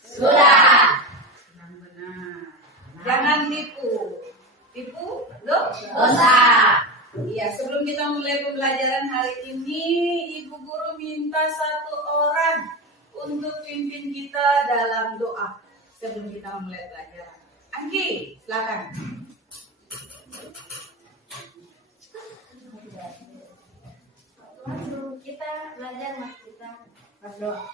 Sudah. Yang benar. Jangan tipu. Tipu Dosa. Iya, sebelum kita mulai pembelajaran hari ini, Ibu Guru minta satu orang untuk pimpin kita dalam doa sebelum kita mulai pelajaran. Anggi, silakan. Kita belajar mas kita berdoa.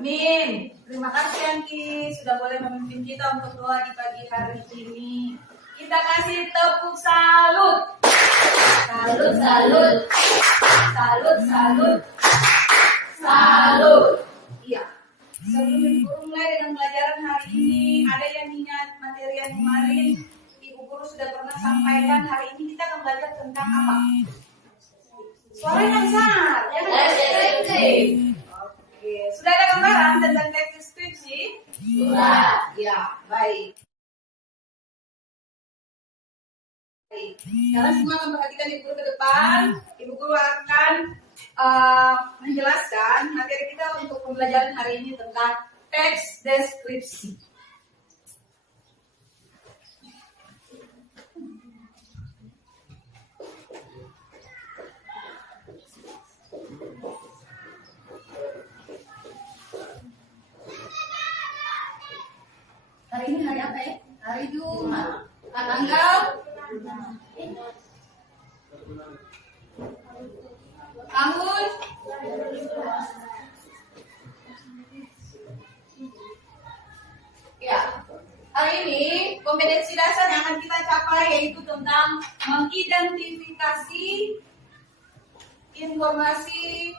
Amin. Terima kasih Anggi sudah boleh memimpin kita untuk doa di pagi hari ini. Kita kasih tepuk salut. Salut, salut. Salut, salut. Salut. Iya. Sebelum Ibu Guru mulai dengan pelajaran hari ini, ada yang ingat materi yang kemarin Ibu Guru sudah pernah sampaikan. Hari ini kita akan belajar tentang apa? Suaranya besar. Deskripsi. Oke. Sudah ada gambaran tentang teks deskripsi? Sudah. Ya, baik. Sekarang semua memperhatikan Ibu Guru ke depan. Ibu Guru akan menjelaskan materi kita untuk pembelajaran hari ini tentang teks deskripsi. Hari ini hari apa ya? Hari Jumat. Tanggal tahun ya. Hari ini kompetensi dasar yang akan kita capai yaitu tentang mengidentifikasi informasi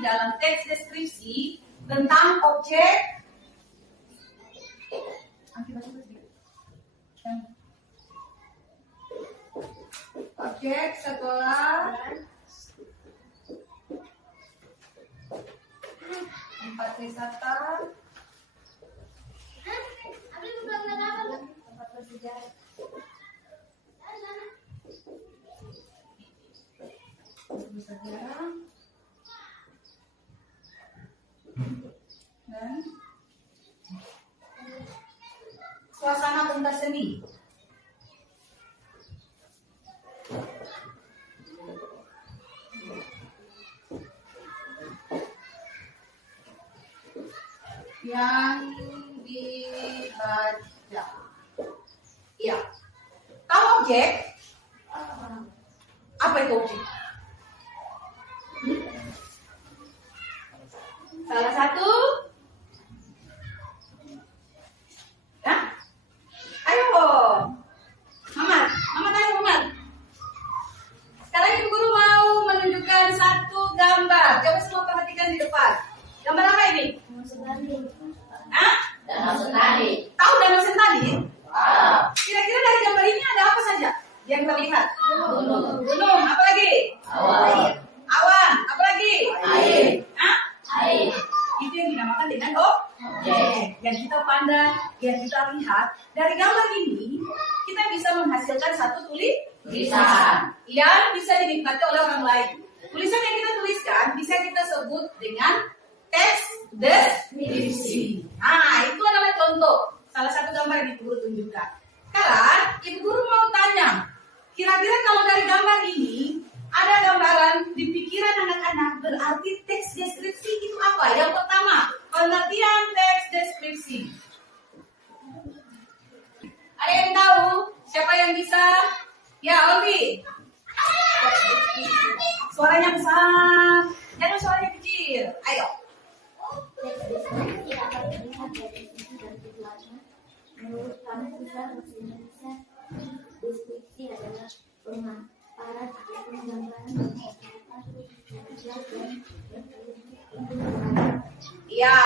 dalam teks deskripsi tentang objek setelah tempat wisata, tempat bersejarah, dan suasana pentas seni. Yang dibaca. Ya. Kalau objek, apa itu objek? Salah satu. Ya? Ayo. Mamat, ayo Mamat. Sekarang Ibu Guru mau menunjukkan satu gambar. Coba semua perhatikan di depan. Gambar apa ini? Hah? Danau Sentani. Tahu Danau Sentani? Wow. Kira-kira dari gambar ini ada apa saja yang terlihat? Gunung. Gunung, apa lagi? Awan. Awan, apa lagi? Air. Hah? Air. Itu yang dinamakan dengan objek. Yang kita pandang, yang kita lihat. Dari gambar ini, kita bisa menghasilkan satu tulisan yang bisa dinikmati oleh orang lain. Tulisan yang kita tuliskan bisa kita sebut dengan teks deskripsi. Nah, itu adalah contoh. Salah satu gambar yang Ibu Guru tunjukkan. Sekarang, Ibu Guru mau tanya, kira-kira kalau dari gambar ini ada gambaran di pikiran anak-anak, berarti teks deskripsi itu apa? Yang pertama, pengertian teks deskripsi. Ada yang tahu? Siapa yang bisa? Ya, Olvi. Suaranya besar, jangan suaranya kecil. Ayo. Menurut Kamus Besar Bahasa Indonesia, deskripsi adalah pemaparan atau penggambaran masyarakat Ya,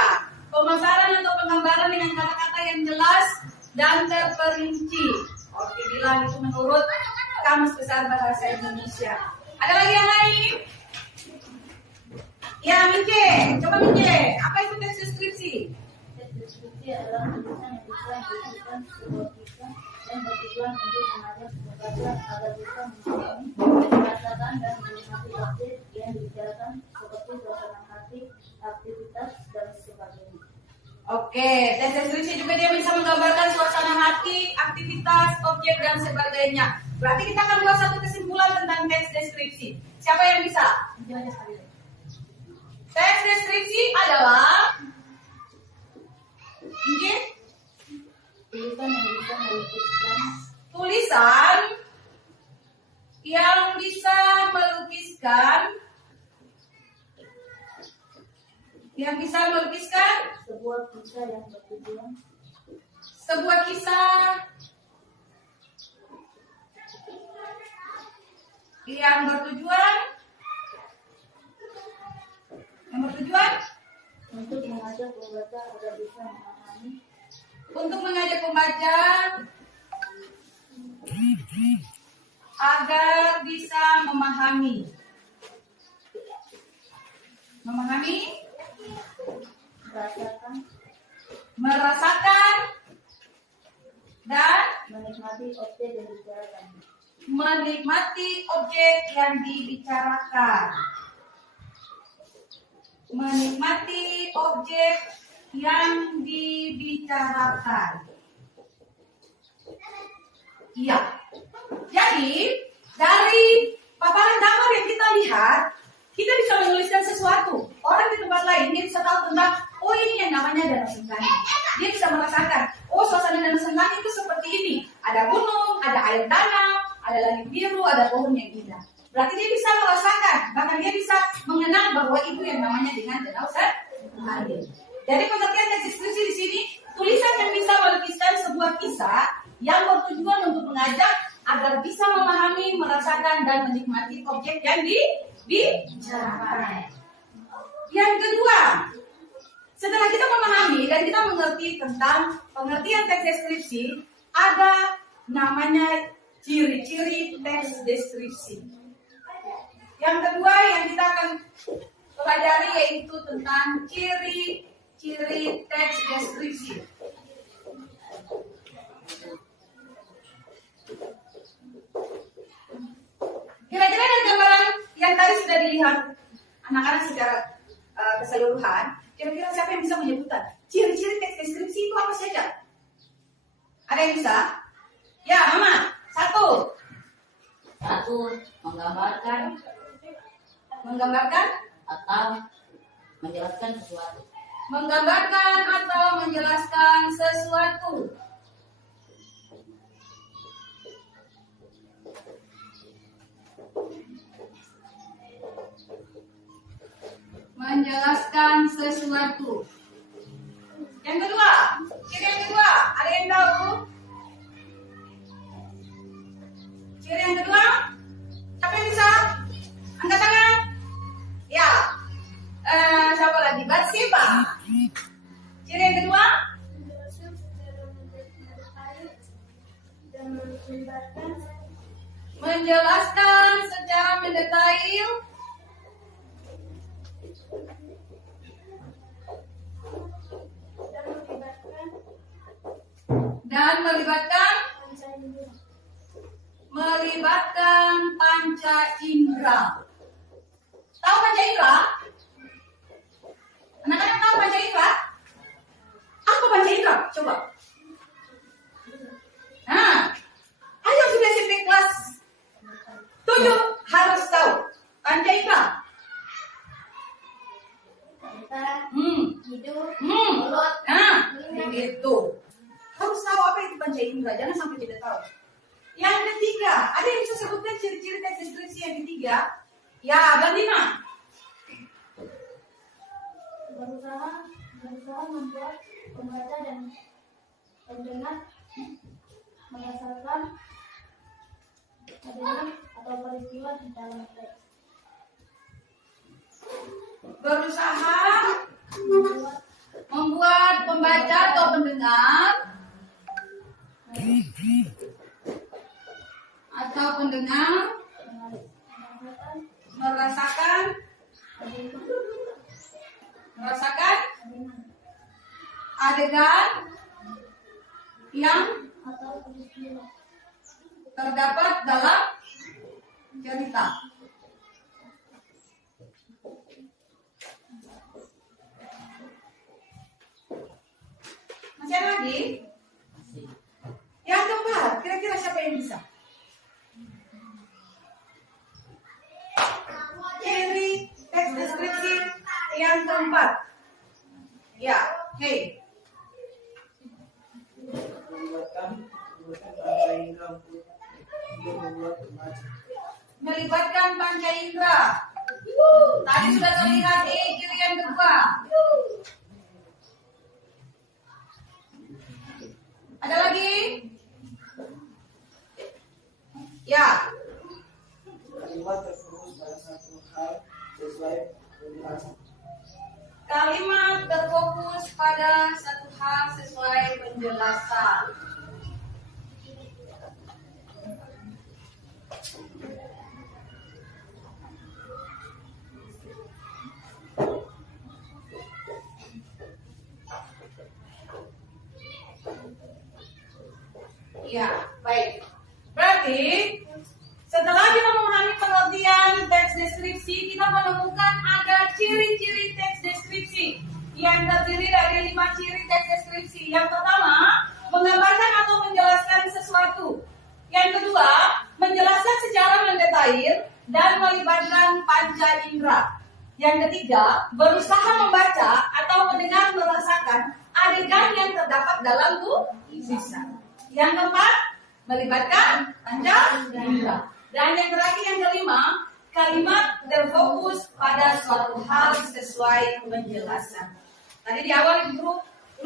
pemasaran atau penggambaran dengan kata-kata yang jelas dan terperinci. Oke, bilang itu menurut Kamus Besar Bahasa Indonesia. Ada lagi yang lain? Ya, Mince. Coba Mince, apa itu teks deskripsi? Teks deskripsi adalah tulisan yang bisa menjelaskan sebuah kisah dan bertujuan untuk mengajak pembaca agar bisa memahami, merasakan dan menikmati objek yang dibicarakan seperti suasana hati, aktivitas dan sebagainya. Oke, teks deskripsi juga dia bisa menggambarkan suasana hati, aktivitas, objek dan sebagainya. Berarti kita akan buat satu kesimpulan tentang teks deskripsi. Siapa yang bisa? Teks deskripsi adalah mungkin tulisan yang bisa melukiskan sebuah kisah yang bertujuan sebuah kisah yang bertujuan untuk mengajak pembaca agar bisa memahami, merasakan dan menikmati objek yang dibicarakan. Iya. Jadi, dari paparan gambar yang kita lihat, kita bisa menuliskan sesuatu. Orang di tempat lain, dia bisa tahu tentang, oh ini yang namanya Danau Sentani. Dia bisa merasakan, oh suasana Danau Sentani itu seperti ini. Ada gunung, ada air danau, ada langit biru, ada pohon yang indah. Berarti dia bisa merasakan, bahkan dia bisa mengenal bahwa itu yang namanya dengan Danau Sentani. Jadi pengertian teks deskripsi di sini, tulisan yang bisa melukiskan sebuah kisah yang bertujuan untuk mengajak agar bisa memahami, merasakan, dan menikmati objek yang dibicarakan. Yang kedua, setelah kita memahami dan kita mengerti tentang pengertian teks deskripsi, ada namanya ciri-ciri teks deskripsi. Yang kedua yang kita akan pelajari yaitu tentang ciri-ciri teks deskripsi. Kira-kira dari gambaran yang tadi sudah dilihat anak-anak secara keseluruhan, kira-kira siapa yang bisa menyebutkan ciri-ciri teks deskripsi itu apa saja? Ada yang bisa? Ya, Mama. Satu, menggambarkan atau menjelaskan sesuatu. Menggambarkan atau menjelaskan sesuatu. Menjelaskan sesuatu. Yang kedua, ciri yang kedua, ada yang tahu? Ciri yang kedua, siapa yang bisa? Angkat tangan. Ya, siapa lagi? Batsipa. Ciri yang kedua, menjelaskan secara mendetail dan melibatkan panca indera. Tahu panca indera? Anak-anak tahu panca indera? Apa panca indera? Coba. Nah, ayo sudah SMP kelas 7 harus tahu panca indera. Hidung, Mulut. Nah, itu. Harus tahu apa itu panca indera, jangan sampai tidak tahu. Yang ketiga, ada yang bisa sebutkan ciri-ciri teks deskripsi yang ketiga? Ya, Blandina. berusaha membuat pembaca dan pendengar merasakan adegan atau peristiwa di dalam teks. berusaha membuat pembaca atau pendengar merasakan adegan yang terdapat dalam cerita. Masih ada lagi? Yang keempat, kira-kira siapa yang bisa? Ciri teks deskripsi yang keempat. Ya, hey. Melibatkan panca indera. Tadi sudah terlihat ciri yang kedua. Ada lagi? Ya. Kalimat terfokus pada satu hal sesuai penjelasan. Ya, baik. Berarti setelah kita memahami pengertian teks deskripsi, kita menemukan ada ciri-ciri teks deskripsi yang terdiri dari 5 ciri teks deskripsi. Yang pertama, menggambarkan atau menjelaskan sesuatu. Yang kedua, menjelaskan secara mendetail dan melibatkan panca indera. Yang ketiga, berusaha membaca atau mendengar merasakan adegan yang terdapat dalam tulisan. Yang keempat, melibatkan panca indera. Dan yang terakhir, yang kelima, kalimat terfokus pada suatu hal sesuai penjelasan. Tadi di awal Ibu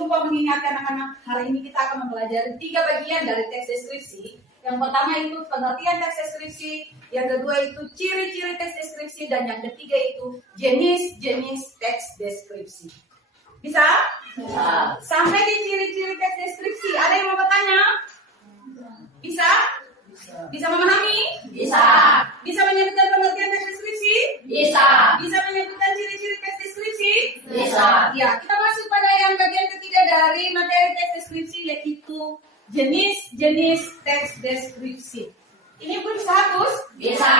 lupa mengingatkan anak-anak, hari ini kita akan mempelajari 3 bagian dari teks deskripsi. Yang pertama itu pengertian teks deskripsi, yang kedua itu ciri-ciri teks deskripsi, dan yang ketiga itu jenis-jenis teks deskripsi. Bisa? Bisa. Sampai di ciri-ciri teks deskripsi, ada yang mau bertanya? Bisa? Bisa memahami? Bisa. Bisa menyebutkan pengertian teks deskripsi? Bisa. Bisa menyebutkan ciri-ciri teks deskripsi? Bisa. Ya, kita masuk pada yang bagian ketiga dari materi teks deskripsi, yaitu jenis-jenis teks deskripsi. Ini pun bisa hapus? Bisa.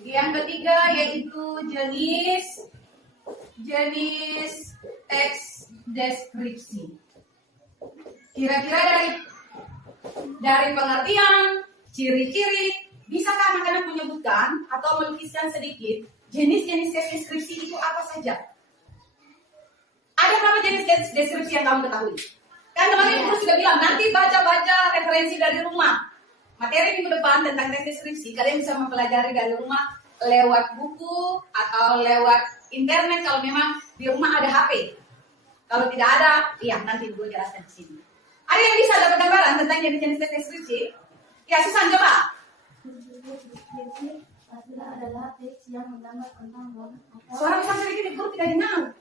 Yang ketiga yaitu jenis teks deskripsi. Kira-kira dari pengertian, ciri-ciri, bisakah anak-anak menyebutkan atau melukiskan sedikit jenis-jenis teks deskripsi itu apa saja? Ada berapa jenis teks deskripsi yang kamu ketahui? Kan kemarin Ibu sudah bilang, nanti baca-baca referensi dari rumah. Materi minggu depan tentang teks deskripsi, kalian bisa mempelajari dari rumah lewat buku atau lewat internet kalau memang di rumah ada HP. Kalau tidak ada, iya nanti Ibu jelaskan di sini. Ada yang bisa dapat gambaran tentang jenis-jenis teks deskripsi? Ya, Susan coba. Deskripsi adalah teks yang menggambar tentang Suara besar sedikit Ibu tidak dengar.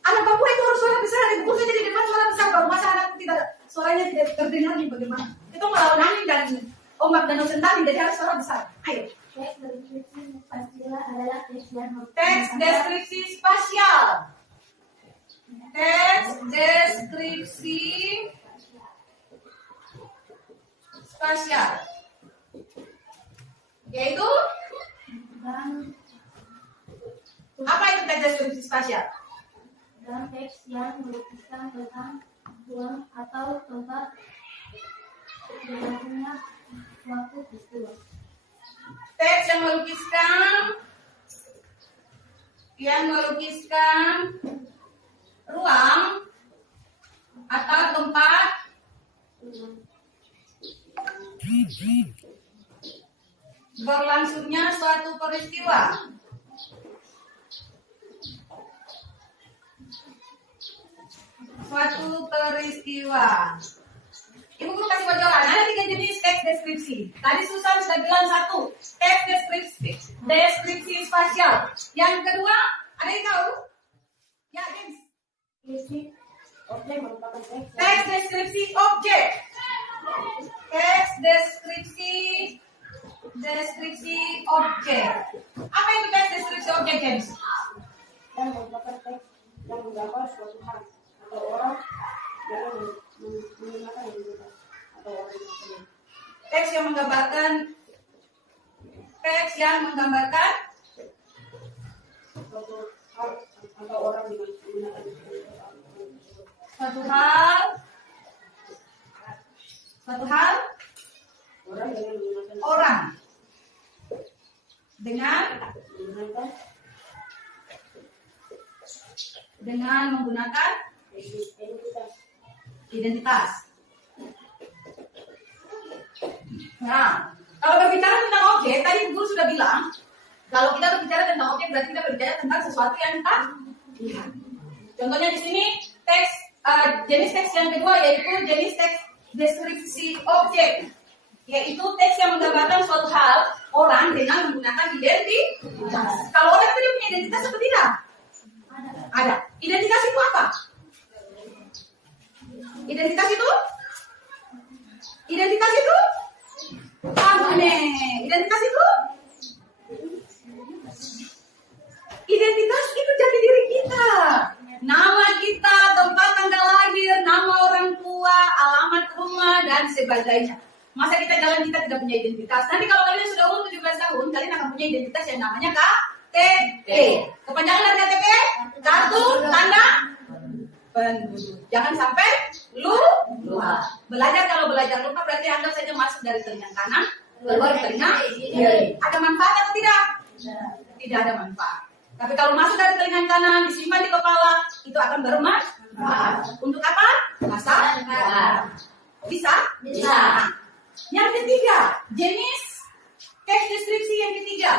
Anak Papua itu harus suara besar, Ibu saja di depan suara besar. Kalau masa anak tidak suaranya tidak terdengar nih bagaimana? Itu melawan angin dan ombak danau sentani, jadi harus suara besar. Ayo. Teks deskripsi spasial adalah teks yang Teks deskripsi spasial. Teks deskripsi spasial. Yaitu dan apa itu teks deskripsi spasial? dan teks yang melukiskan tentang ruang atau tempat berlangsungnya suatu peristiwa. Teks yang melukiskan ruang atau tempat berlangsungnya suatu peristiwa. Ibu guru kasih bocoran, ada 3 jenis teks deskripsi. deskripsi. Tadi Susan sudah bilang satu, teks deskripsi spasial. Yang kedua, ada yang tahu? Ya, James. Deskripsi objek merupakan teks Teks deskripsi objek. Teks deskripsi objek. Apa itu teks deskripsi objek, James? yang merupakan teks yang menggambar suatu hal atau orang dengan menggunakan identitas atau orang tersebut. Teks yang menggambarkan Suatu hal atau orang dengan menggunakan identitas atau orang tersebut. suatu hal Orang dengan menggunakan orang dengan menggunakan identitas. Nah, kalau berbicara tentang objek, tadi guru sudah bilang, kalau kita berbicara tentang objek berarti kita berbicara tentang sesuatu yang kita lihat. Contohnya di sini jenis teks yang kedua yaitu jenis teks deskripsi objek, yaitu teks yang menggambarkan suatu hal orang dengan menggunakan identitas. Kalau orang itu dia punya identitas apa tidak? Ada. Identitas itu apa? Identitas itu apa nih? Identitas itu jati diri kita. Nama kita, tempat tanggal lahir, nama orang tua, alamat rumah, dan sebagainya. Masa kita jalan kita tidak punya identitas? Nanti kalau kalian sudah umur 17 tahun, kalian akan punya identitas yang namanya KTP. Kepanjangan dari KTP? Kartu tanda penduduk. Jangan sampai lupa. Kalau belajar lupa berarti Anda saja masuk dari telinga kanan, keluar telinga kiri. Ada manfaat atau tidak? Tidak ada manfaat. Tapi kalau masuk dari telinga kanan, disimpan di kepala, itu akan bermanfaat. Untuk apa? Masa depan. Bisa? Nah, yang ketiga, jenis teks deskripsi yang ketiga.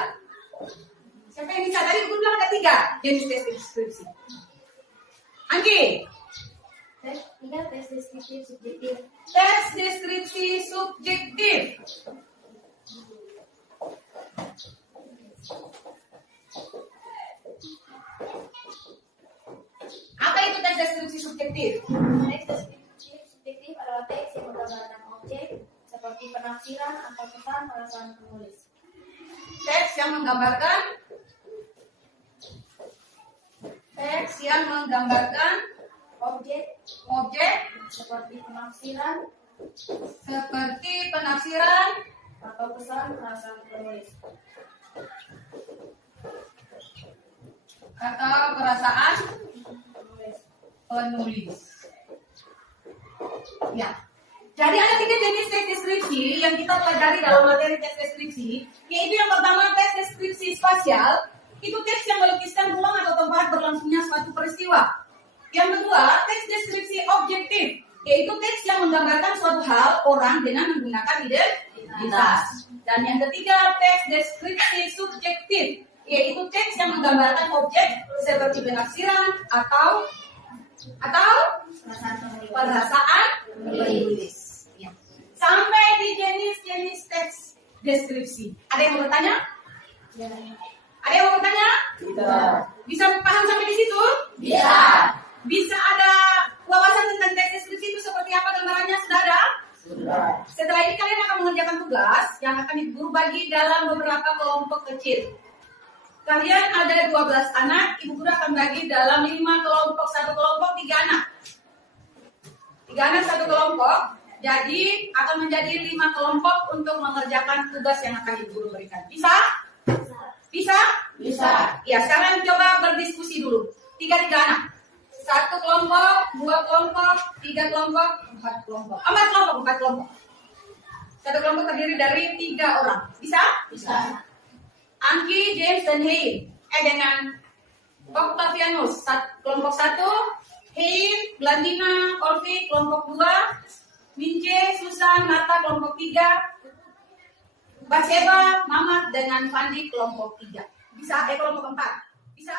Siapa yang bisa? Tadi aku bilang ada 3 jenis teks deskripsi. Anggi. teks deskripsi subjektif. Teks deskripsi subjektif. Apa itu teks deskripsi subjektif? Teks deskripsi subjektif adalah teks yang menggambarkan objek seperti penafsiran atau pesan perasaan penulis. Teks yang menggambarkan objek seperti penafsiran atau pesan perasaan penulis. Atau perasaan penulis. Ya. Jadi ada 3 jenis teks deskripsi yang kita pelajari dalam materi teks deskripsi, yaitu yang pertama teks deskripsi spasial, itu teks yang melukiskan ruang atau tempat berlangsungnya suatu peristiwa. Yang kedua, teks deskripsi objektif, yaitu teks yang menggambarkan suatu hal orang dengan menggunakan identitas. Dan yang ketiga, teks deskripsi subjektif, yaitu teks yang menggambarkan objek seperti penafsiran atau perasaan penulis. Ya. Sampai di jenis-jenis teks deskripsi. Ada yang mau bertanya? Ya. Ada yang mau bertanya? Tidak. Bisa paham sampai di situ? Bisa. Bisa ada wawasan tentang teks deskripsi itu seperti apa gambarannya? Sudah ada? Sudah. Setelah ini kalian akan mengerjakan tugas yang akan guru bagi dalam beberapa kelompok kecil. Kalian ada 12 anak, ibu guru akan bagi dalam 5 kelompok, 1 kelompok 3 anak. 3 anak 1 kelompok, jadi akan menjadi 5 kelompok untuk mengerjakan tugas yang akan ibu guru berikan. Bisa? Bisa? Bisa. Ya, sekarang coba berdiskusi dulu. 3 anak. 1 kelompok, 2 kelompok, 3 kelompok, 4 kelompok. 4 kelompok. 1 kelompok terdiri dari 3 orang. Bisa? Bisa. Angki, James, dan Hei. Dengan Octavianus. Kelompok 1, Hei, Blandina, Olvi, kelompok 2, Mince, Susan, Nata, kelompok 3, Baseba, Mamat, dengan Fandi, kelompok 3. Bisa? Kelompok 4. Bisa?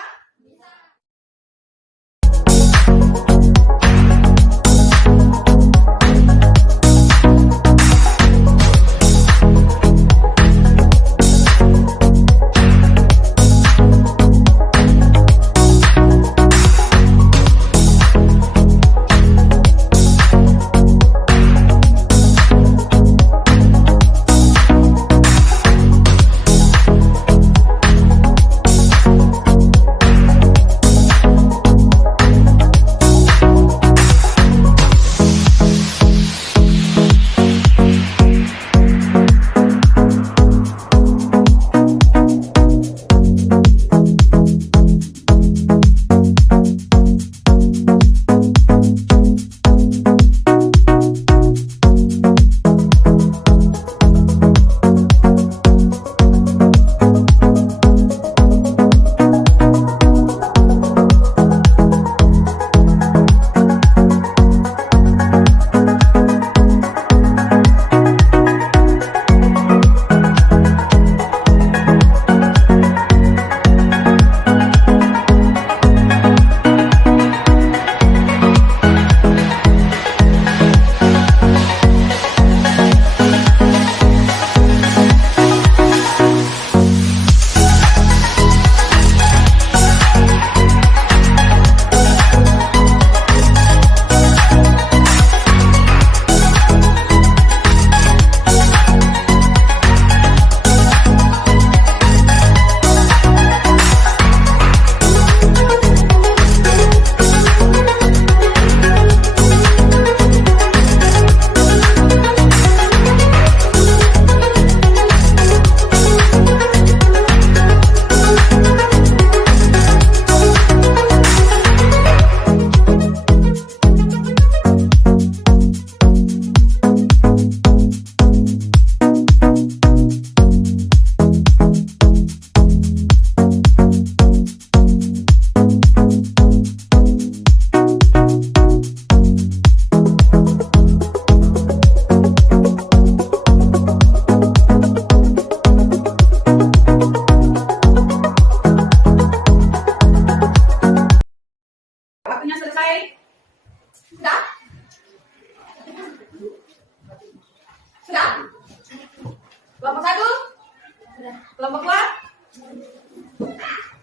Kelompok 1? Kelompok 2?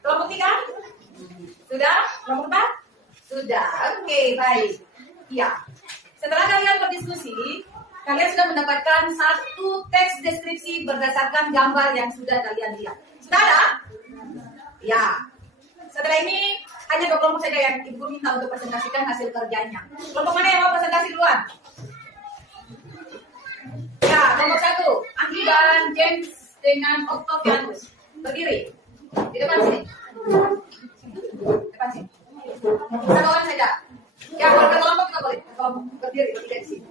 Kelompok 3? Sudah? Kelompok 4? Sudah. Oke, baik. Ya. Setelah kalian berdiskusi, kalian sudah mendapatkan satu teks deskripsi berdasarkan gambar yang sudah kalian lihat. Sudah ada? Ya. Setelah ini hanya 2 kelompok saja yang Ibu minta untuk presentasikan hasil kerjanya. Kelompok mana yang mau presentasi duluan? Ya, kelompok 1. Anggi dan James dengan Octavianus. Berdiri. Di depan sini. Depan sini. Satu orang saja. Ya, kalau kelompok kita boleh. Kelompok berdiri bertiga di sini.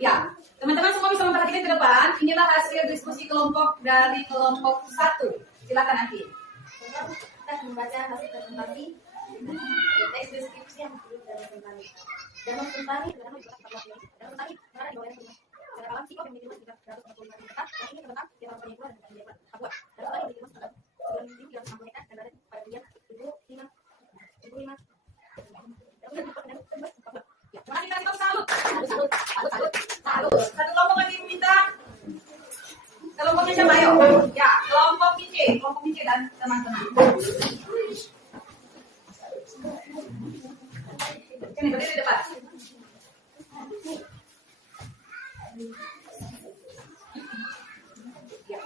Ya, teman-teman semua bisa memperhatikan ke depan. Inilah hasil diskusi kelompok dari kelompok 1. Silakan Anggi. Kita membaca hasil presentasi teks deskripsi yang perlu dalam presentasi. Dalam presentasi, dalam presentasi, mana di bawah yang psikop yang dimiliki 345 juta, yang ini terletak di bawah penyeluruhan dan penyeluruhan Papua. Dalam hal yang dimiliki 2.360 hektar dan berada pada ketinggian 75. Ya, mari kita kasih salut. Salut. Satu kelompok lagi minta. Kelompoknya siapa ayo? Ya, kelompok Mice dan teman-teman. Sini berdiri di depan. Ya.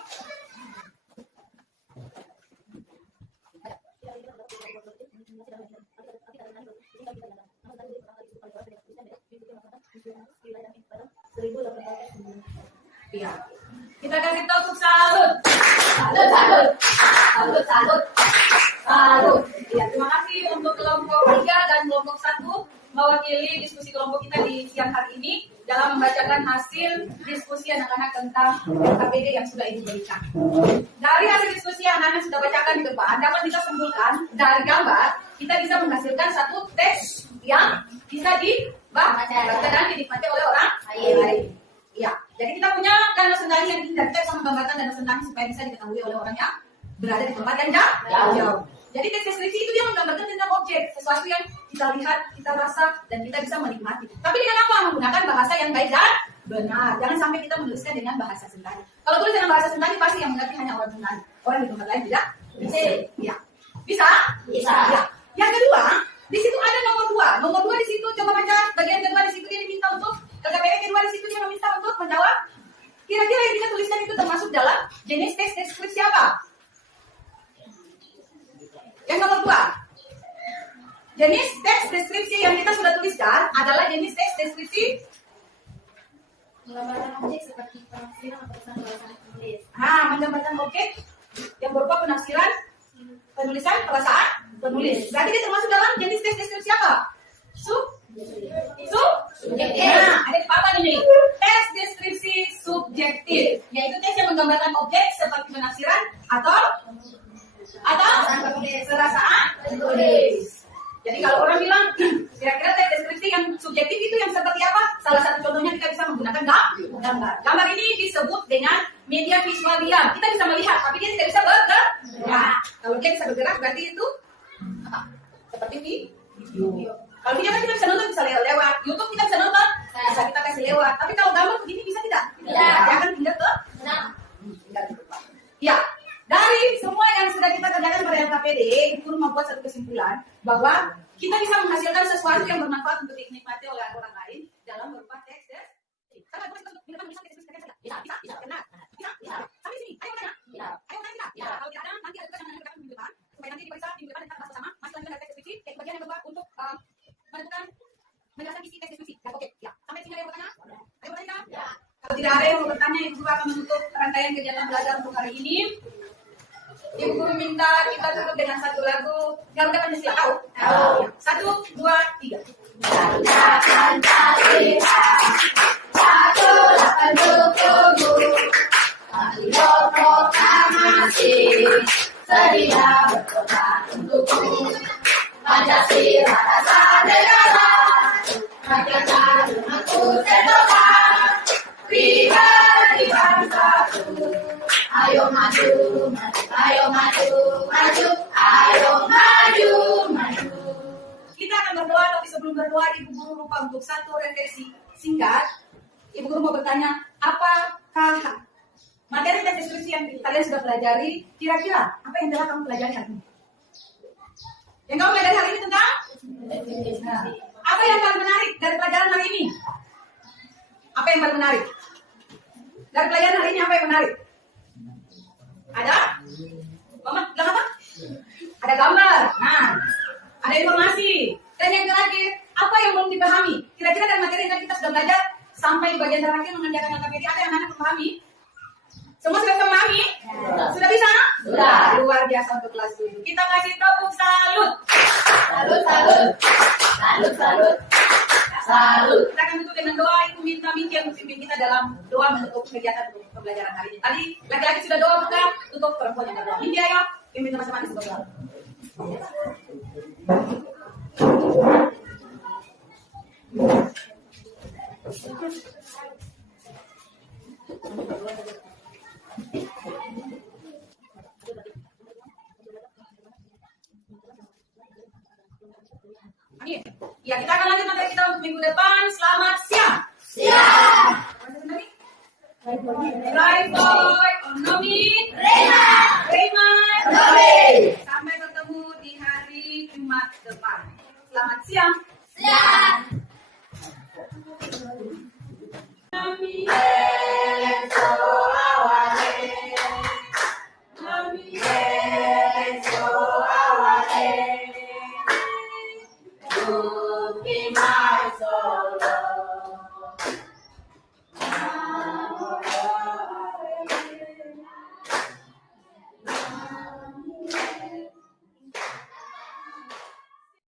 Iya. Kita kasih tepuk salut. Salut. Ya, terima kasih untuk kelompok 3 dan kelompok 1 mewakili diskusi kelompok kita di siang hari ini dalam membacakan hasil diskusi anak-anak tentang KPD yang sudah Ibu berikan. Dari hasil diskusi yang anak-anak sudah bacakan di depan, dapat kita simpulkan dari gambar kita bisa menghasilkan satu teks yang bisa dibaca dan dinikmati oleh orang lain. Ya, jadi kita punya Danau Sentani yang kita teks sama gambaran Danau Sentani supaya bisa diketahui oleh orang yang berada di tempat yang jauh. Jadi teks deskripsi itu dia menggambarkan tentang objek, sesuatu yang kita lihat, kita rasa, dan kita bisa menikmati. Tapi dengan apa? Menggunakan bahasa yang baik dan benar. Jangan sampai kita menuliskan dengan bahasa Sentani. Kalau tulis dengan bahasa Sentani pasti yang mengerti hanya orang Sentani. Orang di tempat lain tidak bisa. Ya. Bisa? Ya. Yang kedua, di situ ada nomor 2. Nomor 2 di situ coba baca bagian kedua di situ dia diminta untuk KPD kedua di situ dia meminta untuk menjawab kira-kira yang kita tuliskan itu termasuk dalam jenis teks deskripsi apa? Yang nomor 2. Jenis teks deskripsi yang kita sudah tuliskan adalah jenis teks deskripsi menggambarkan objek seperti penafsiran atau pesan penulis. Menggambarkan objek yang berupa penafsiran, penulisan, perasaan penulis. Berarti dia termasuk dalam jenis teks deskripsi apa? Subjektif. Ada di papan ini. Teks deskripsi subjektif, yaitu teks yang menggambarkan objek seperti penafsiran atau perasaan penulis. Jadi kalau orang bilang kira-kira teks deskripsi yang subjektif itu yang seperti apa? Salah satu contohnya kita bisa menggunakan gambar. Gambar ini disebut dengan media visual diam. Kita bisa melihat, tapi dia tidak bisa bergerak. Kalau dia bisa bergerak berarti itu apa? Seperti video. Kalau video kan kita bisa nonton, bisa lewat YouTube kita bisa nonton, bisa kita kasih lewat. Tapi kalau gambar begini bisa tidak? Dia akan pindah ke Ya. Dari semua yang sudah kita kerjakan pada KPD, Ibu membuat satu kesimpulan bahwa kita bisa menghasilkan sesuatu yang bermanfaat untuk dinikmati oleh orang lain dalam berupa teks. Sampai sini, ayo tanya. Kalau tidak ada, nanti ada tugas yang akan minggu depan, supaya nanti diperiksa minggu depan kita bahas bersama. Masih lanjutkan dari teks deskripsi, bagian yang kedua untuk menentukan menjelaskan isi teks deskripsi. Oke, ya. Sampai sini ada yang bertanya? Ayo bertanya? Ya. Kalau tidak ada yang mau bertanya, Ibu akan menutup rangkaian kegiatan belajar untuk hari ini. Ibu guru minta kita tutup dengan satu lagu Garuda Pancasila. Tahu? Tahu. 1, 2, 3. Garuda Pancasila, satulah pendukungmu, marilah proklamasi, sedia berkorban untukmu. Pancasila rasa negara, rakyat aku terdoa, pribadi bangsaku. Ayo maju, ayo maju, maju, ayo maju, maju. Kita akan berdoa, tapi sebelum berdoa Ibu guru lupa untuk satu refleksi singkat. Ibu guru mau bertanya, apakah materi tes deskripsi yang kalian sudah pelajari, kira-kira apa yang telah kamu pelajari hari ini? Yang kamu pelajari hari ini tentang? Nah, apa yang paling menarik dari pelajaran hari ini? Apa yang paling menarik? Dari pelajaran hari ini apa yang menarik? Ada? Mama, bilang apa? Ada gambar. Nah, ada informasi. Dan yang terakhir, apa yang belum dipahami? Kira-kira dari materi yang kita sudah belajar sampai di bagian terakhir mengerjakan LKPD, ada yang anak memahami? Semua sudah memahami? Sudah bisa? Sudah. Luar biasa untuk kelas 7. Kita kasih tepuk salut. Salut, salut. Salut, salut. Salut. Kita akan tutup dengan doa. Ibu minta Miki yang pimpin kita dalam doa menutup kegiatan untuk pembelajaran hari ini. Tadi laki-laki sudah doa buka, tutup perempuan yang berdoa. Miki ayo, pimpin teman-teman sebagai doa. Amin. Ya, kita akan lanjut materi kita untuk minggu depan. Selamat siang. Siap. Raiboy, Onomi, Raymond, sampai ketemu di hari Jumat depan. Selamat siang. Siap. Amin.